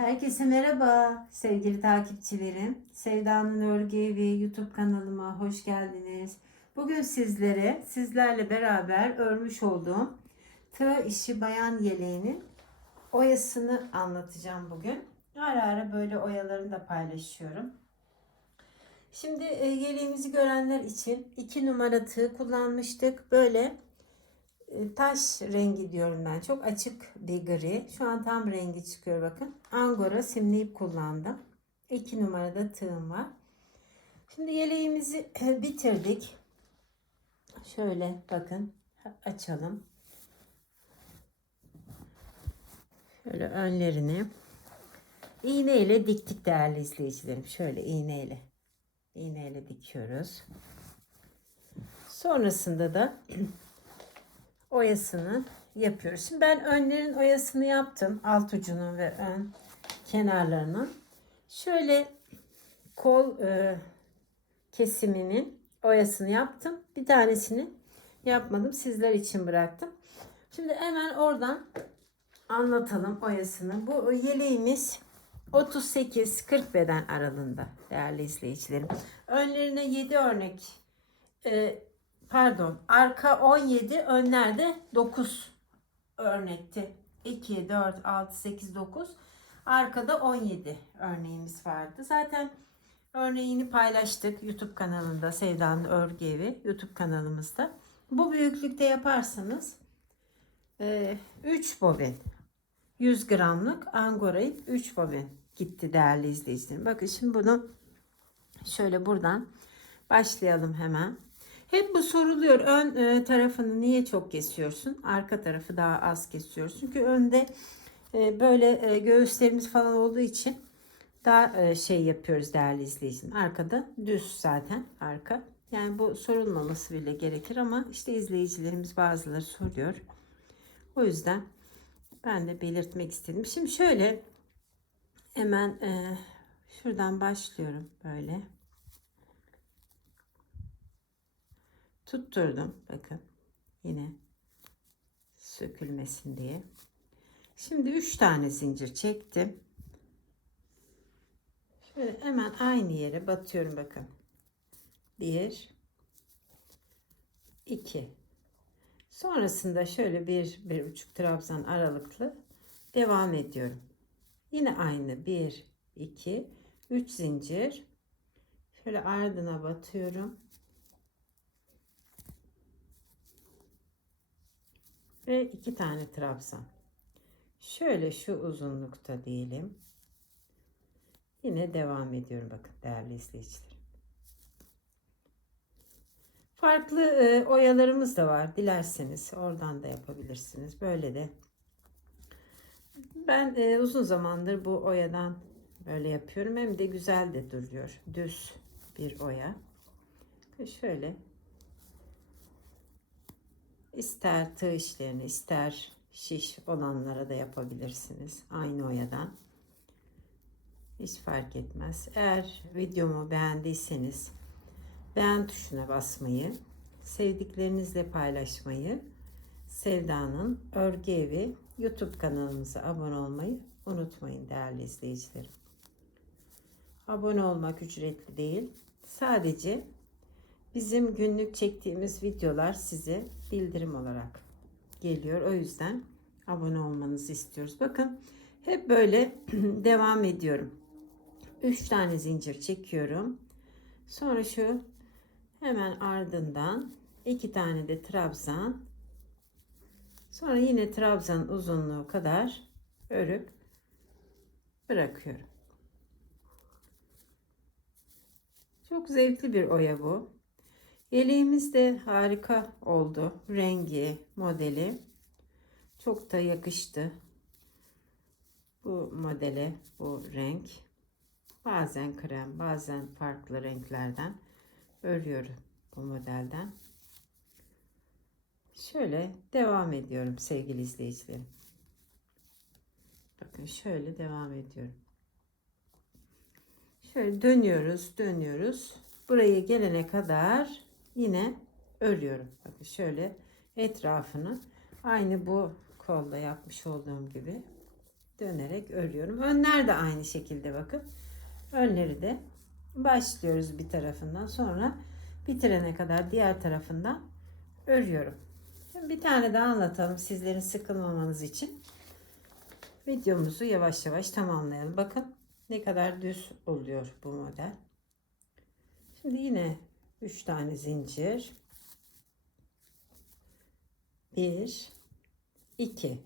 Herkese merhaba sevgili takipçilerim. Sevda'nın Örgü Evi YouTube kanalıma hoş geldiniz. Bugün sizlere sizlerle beraber örmüş olduğum tığ işi bayan yeleğinin oyasını anlatacağım bugün. Ara ara böyle oyalarını da paylaşıyorum. Şimdi e, yeleğimizi görenler için iki numara tığ kullanmıştık. Böyle taş rengi diyorum ben. Çok açık bir gri. Şu an tam rengi çıkıyor bakın. Angora simli ip kullandım. 2 numarada tığım var. Şimdi yeleğimizi bitirdik. Şöyle bakın açalım. Şöyle önlerini iğne ile diktik değerli izleyicilerim. Şöyle iğne ile iğne ile dikiyoruz. Sonrasında da oyasını yapıyoruz. Şimdi ben önlerin oyasını yaptım. Alt ucunun ve ön kenarlarının. Şöyle kol e, kesiminin oyasını yaptım. Bir tanesini yapmadım. Sizler için bıraktım. Şimdi hemen oradan anlatalım oyasını. Bu yeleğimiz 38-40 beden aralığında değerli izleyicilerim. Önlerine 7 örnek e, pardon arka 17 önlerde 9 örnekti. 2, 4, 6, 8, 9 arkada 17 örneğimiz vardı. Zaten örneğini paylaştık YouTube kanalında Sevda'nın Örgü Evi YouTube kanalımızda. Bu büyüklükte yaparsanız 3 bobin 100 gramlık angora ip 3 bobin gitti değerli izleyicilerim. Bakın şimdi bunu şöyle buradan başlayalım hemen. Hep bu soruluyor. Ön e, tarafını niye çok kesiyorsun? Arka tarafı daha az kesiyorsun. Çünkü önde e, böyle e, göğüslerimiz falan olduğu için daha e, şey yapıyoruz değerli izleyicilerim. Arkada düz zaten arka. Yani bu sorulmaması bile gerekir ama işte izleyicilerimiz bazıları soruyor. O yüzden ben de belirtmek istedim. Şimdi şöyle hemen e, şuradan başlıyorum böyle. Tutturdum. Bakın yine sökülmesin diye. Şimdi 3 tane zincir çektim. Şöyle hemen aynı yere batıyorum bakın. 1 2 Sonrasında şöyle bir, bir buçuk trabzan aralıklı devam ediyorum. Yine aynı 1 2 3 zincir. Şöyle ardına batıyorum. Ve iki tane trabzan. Şöyle şu uzunlukta diyelim. Yine devam ediyorum bakın değerli izleyiciler. Farklı e, oyalarımız da var. Dilerseniz oradan da yapabilirsiniz. Böyle de. Ben e, uzun zamandır bu oyadan böyle yapıyorum. Hem de güzel de duruyor. Düz bir oya. Şöyle İster tığ işlerini ister şiş olanlara da yapabilirsiniz. Aynı oyadan. Hiç fark etmez. Eğer videomu beğendiyseniz beğen tuşuna basmayı, sevdiklerinizle paylaşmayı, Sevda'nın Örgü Evi YouTube kanalımıza abone olmayı unutmayın değerli izleyicilerim. Abone olmak ücretli değil. Sadece Bizim günlük çektiğimiz videolar size bildirim olarak geliyor. O yüzden abone olmanızı istiyoruz. Bakın hep böyle devam ediyorum. 3 tane zincir çekiyorum. Sonra şu hemen ardından 2 tane de trabzan. Sonra yine trabzan uzunluğu kadar örüp bırakıyorum. Çok zevkli bir oya bu. Yeleğimiz de harika oldu. Rengi, modeli çok da yakıştı. Bu modele, bu renk. Bazen krem, bazen farklı renklerden örüyorum bu modelden. Şöyle devam ediyorum sevgili izleyicilerim. Bakın şöyle devam ediyorum. Şöyle dönüyoruz, dönüyoruz. Buraya gelene kadar yine örüyorum. Bakın şöyle etrafını aynı bu kolda yapmış olduğum gibi dönerek örüyorum. Önler de aynı şekilde bakın. Önleri de başlıyoruz bir tarafından sonra bitirene kadar diğer tarafından örüyorum. Şimdi bir tane daha anlatalım sizlerin sıkılmamanız için. Videomuzu yavaş yavaş tamamlayalım. Bakın ne kadar düz oluyor bu model. Şimdi yine 3 tane zincir. 1 2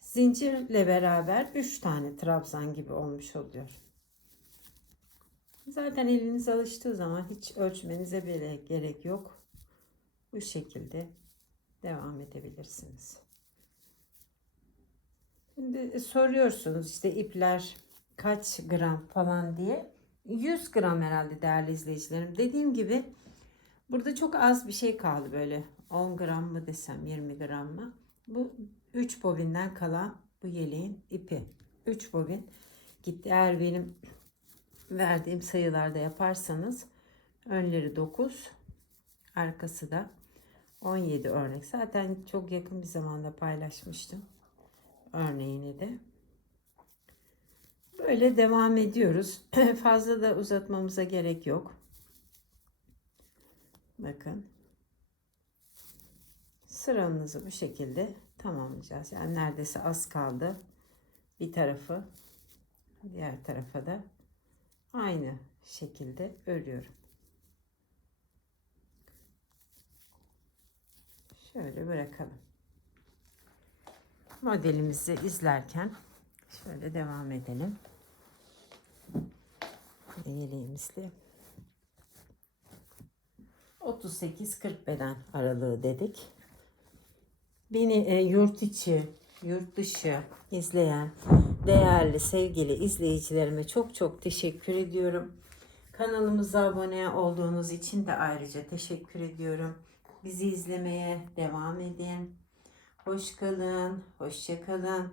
Zincirle beraber 3 tane trabzan gibi olmuş oluyor. Zaten eliniz alıştığı zaman hiç ölçmenize bile gerek yok. Bu şekilde devam edebilirsiniz. Şimdi soruyorsunuz işte ipler kaç gram falan diye. 100 gram herhalde değerli izleyicilerim. Dediğim gibi burada çok az bir şey kaldı böyle 10 gram mı desem 20 gram mı. Bu 3 bobinden kalan bu yeleğin ipi. 3 bobin gitti. Eğer benim verdiğim sayılarda yaparsanız önleri 9 arkası da 17 örnek. Zaten çok yakın bir zamanda paylaşmıştım örneğini de. Böyle devam ediyoruz. Fazla da uzatmamıza gerek yok. Bakın. Sıramızı bu şekilde tamamlayacağız. Yani neredeyse az kaldı. Bir tarafı diğer tarafa da aynı şekilde örüyorum. Şöyle bırakalım. Modelimizi izlerken şöyle devam edelim. Yeleğimizle 38-40 beden aralığı dedik. Beni e, yurt içi, yurt dışı izleyen değerli sevgili izleyicilerime çok çok teşekkür ediyorum. Kanalımıza abone olduğunuz için de ayrıca teşekkür ediyorum. Bizi izlemeye devam edin. Hoş kalın, hoşça kalın.